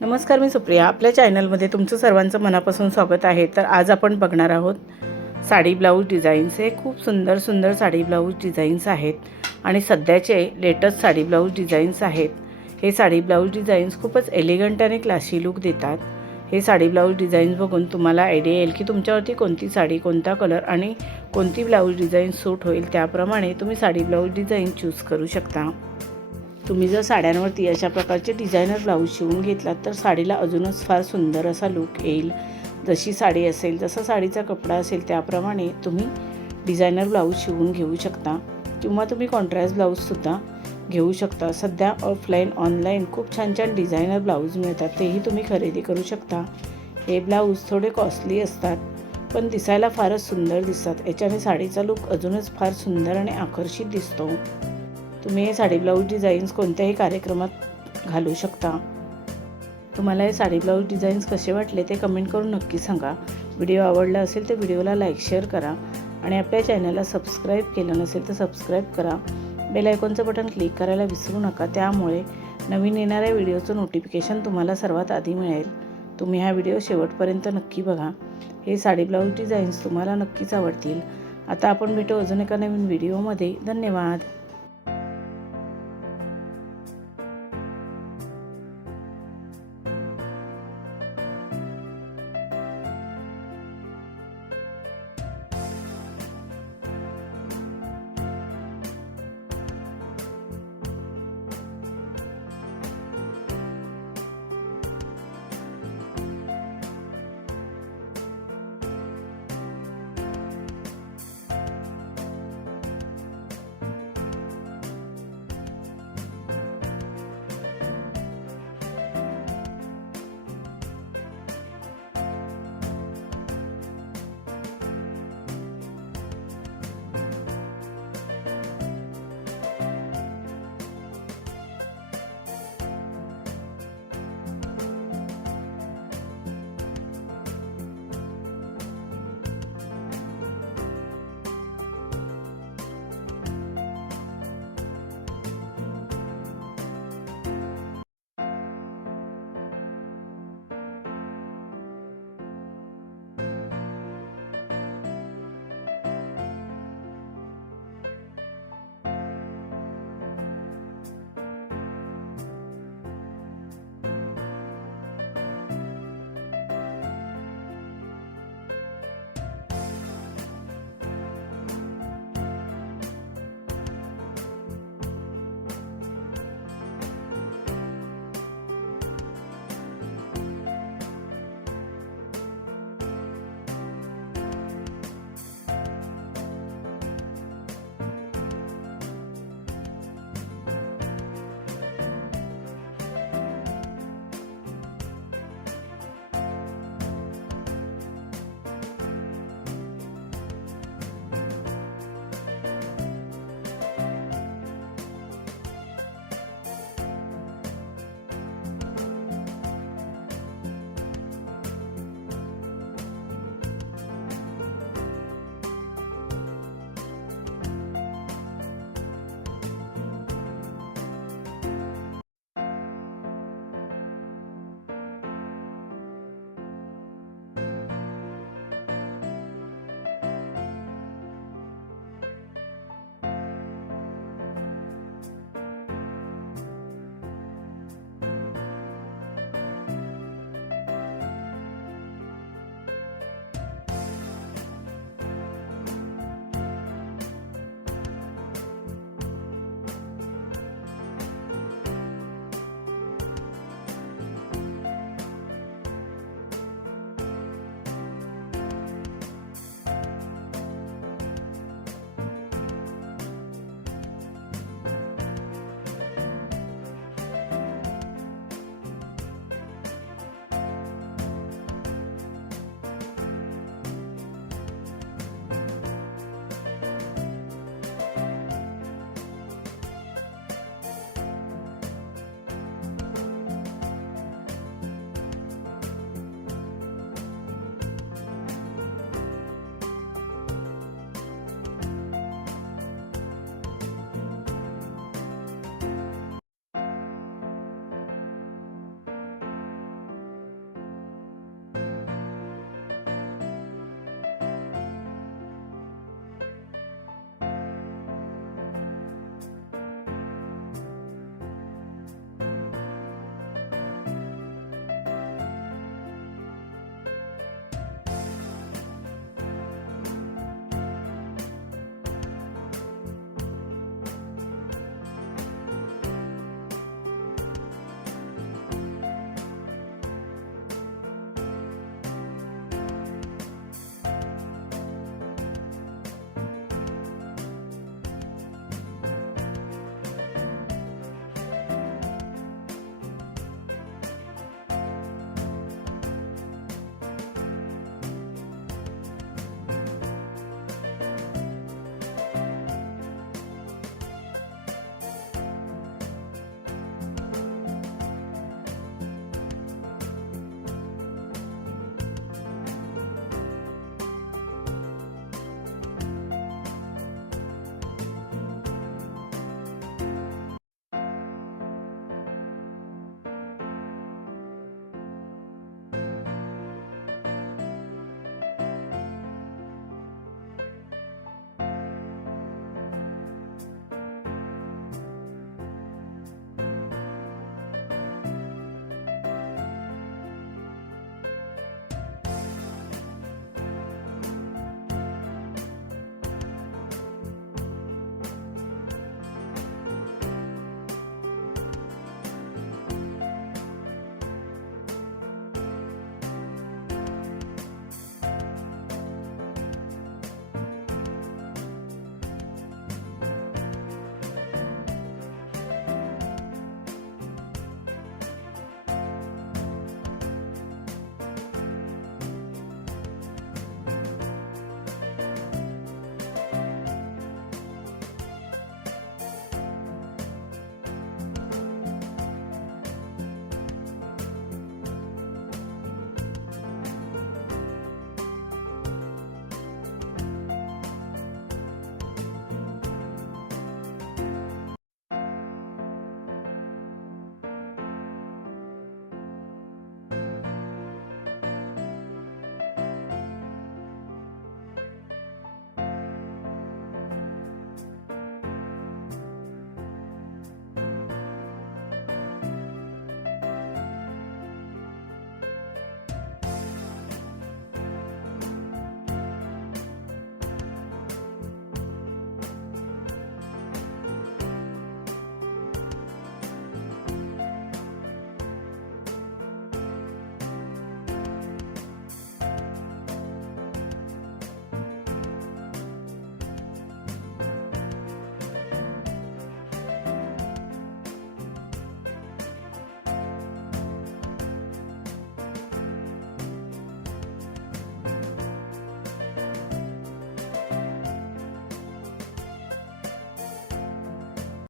नमस्कार, मी सुप्रिया. आपल्या चॅनलमध्ये तुमचं सर्वांचं मनापासून स्वागत आहे. तर आज आपण बघणार आहोत साडी ब्लाऊज डिझाईन्स. हे खूप सुंदर सुंदर साडी ब्लाऊज डिझाईन्स आहेत आणि सध्याचे लेटेस्ट साडी ब्लाऊज डिझाईन्स आहेत. हे साडी ब्लाऊज डिझाईन्स खूपच एलिगंट आणि क्लासी लुक देतात. हे साडी ब्लाऊज डिझाईन्स बघून तुम्हाला आयडिया येईल की तुमच्यावरती कोणती साडी, कोणता कलर आणि कोणती ब्लाऊज डिझाईन सूट होईल. त्याप्रमाणे तुम्ही साडी ब्लाऊज डिझाईन चूज करू शकता. तुम्ही जर साड्यांवरती अशा प्रकारचे डिझायनर ब्लाऊज शिवून घेतलात तर साडीला अजूनच फार सुंदर असा लुक येईल. जशी साडी असेल, जसा साडीचा कपडा असेल त्याप्रमाणे तुम्ही डिझायनर ब्लाऊज शिवून घेऊ शकता किंवा तुम्ही कॉन्ट्रास्ट ब्लाऊजसुद्धा घेऊ शकता. सध्या ऑफलाईन, ऑनलाईन खूप छान छान डिझायनर ब्लाऊज मिळतात, तेही तुम्ही खरेदी करू शकता. हे ब्लाऊज थोडे कॉस्टली असतात पण दिसायला फारच सुंदर दिसतात. याच्याने साडीचा लुक अजूनच फार सुंदर आणि आकर्षित दिसतो. तुम्ही हे साडी ब्लाऊज डिझाईन्स कोणत्याही कार्यक्रमात घालू शकता. तुम्हाला हे साडी ब्लाऊज डिझाईन्स कसे वाटले ते कमेंट करून नक्की सांगा. व्हिडिओ आवडला असेल तर व्हिडिओला लाईक, शेअर करा आणि आपल्या चॅनलला सबस्क्राईब केलं नसेल तर सबस्क्राईब करा. बेल आयकॉनचं बटन क्लिक करायला विसरू नका, त्यामुळे नवीन येणाऱ्या व्हिडिओचं नोटिफिकेशन तुम्हाला सर्वात आधी मिळेल. तुम्ही हा व्हिडिओ शेवटपर्यंत नक्की बघा. हे साडी ब्लाऊज डिझाईन्स तुम्हाला नक्कीच आवडतील. आता आपण भेटू अजून एका नवीन व्हिडिओमध्ये. धन्यवाद.